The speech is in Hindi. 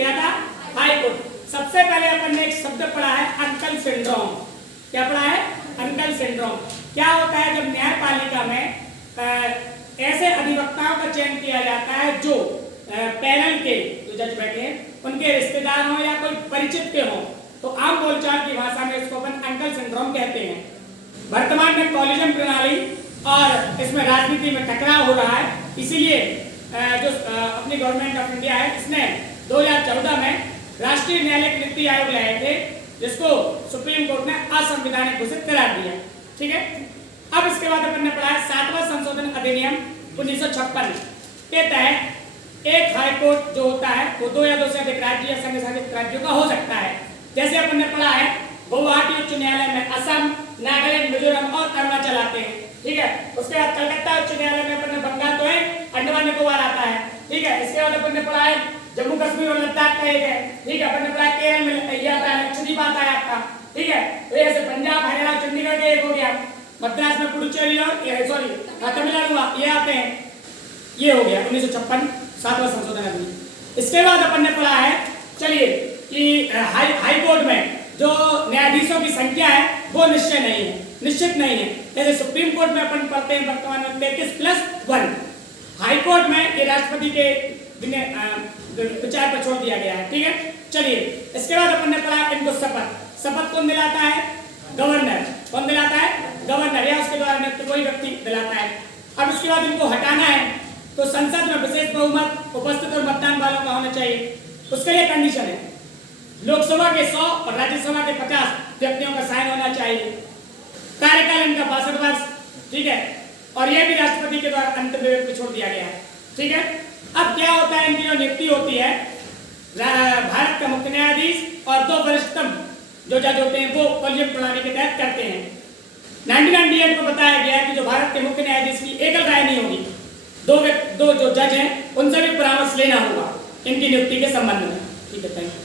क्या था? High court. सबसे पहले अपन ने एक शब्द पढ़ा है अंकल सिंड्रोम। क्या पढ़ा है? Uncle syndrome. क्या होता है जब न्यायपालिका में ऐसे अधिवक्ताओं का चयन किया जाता है जो पैनल के जो जज बैठे हैं उनके रिश्तेदार हों या कोई परिचित के हों, तो आम बोलचाल की भाषा में इसको अपन अंकल सिंड्रोम कहते हैं। वर्तमान में कॉलिजन प्रणाली और इसमें राजनीति में टकराव हो रहा है, इसीलिए जो अपनी गवर्नमेंट ऑफ इंडिया है इसने 2014 में राष्ट्रीय न्यायालयिक नीति आयोग लाए थे, जिसको सुप्रीम कोर्ट ने असंवैधानिक घोषित करार दिया। ठीक है, अब इसके बाद अपन ने पढ़ा है 7वां संशोधन अधिनियम 1956 के तहत एक हाई कोर्ट जो होता है वो 2 या 2 से अधिक राज्य या संघ शासित राज्यों का हो सकता है। जैसे अपन ने पढ़ा है गुवाहाटी उच्च न्यायालय में असम, नागालैंड, मिजोरम और अरुणाचल आते हैं। ठीक है, उसके बाद कलकत्ता उच्च न्यायालय में अपन ने बंगाल तो है, अंडमान निकोबार आता है। ठीक है, इसके बाद अपन ने पढ़ा है जम्मू कश्मीर और लद्दाख का एक है। ठीक है, अपन ने पढ़ा है केरल में ये आता है, लक्षद्वीप आता है आपका। ठीक है, तो ऐसे पंजाब, हरियाणा, चंडीगढ़ का एक हो गया, मद्रास में पुडुचेरी और तमिलनाडु ये आते हैं। ये हो गया 1956 7वां संशोधन अधिनियम। इसके बाद अपन ने पढ़ा है चलिए कि हाई कोर्ट में जो न्यायाधीशों की संख्या है वो निश्चित नहीं है। जैसे सुप्रीम कोर्ट में अपन पढ़ते हैं वर्तमान में 33+1। हाई कोर्ट में ये राष्ट्रपति के विचार पर छोड़ दिया गया है। ठीक है, चलिए इसके बाद अपन ने पढ़ा इनको शपथ कौन दिलाता है? गवर्नर। कौन दिलाता है? गवर्नर, या उसके द्वारा नियुक्त कोई व्यक्ति दिलाता है। अब इसके बाद इनको हटाना है तो संसद में विशेष बहुमत उपस्थित और मतदान वालों का होना चाहिए। उसके लिए कंडीशन है लोकसभा के 100 और राज्यसभा के 50 व्यक्तियों का साइन होना चाहिए। कार्यकाल इनका 62 वर्ष। ठीक है, और यह भी राष्ट्रपति के द्वारा अंतिम विवेक पे छोड़ दिया गया है। ठीक है, अब क्या होता है इनकी जो नियुक्ति होती है भारत का मुख्य न्यायाधीश और 2 वरिष्ठतम जो जज होते हैं वो कॉलेजियम प्रणाली के तहत करते हैं। 1998 को बताया गया कि जो भारत के मुख्य न्यायाधीश की एकल राय नहीं होगी, दो जो जज हैं उनसे भी परामर्श लेना होगा इनकी नियुक्ति के संबंध में। ठीक है, थैंक यू।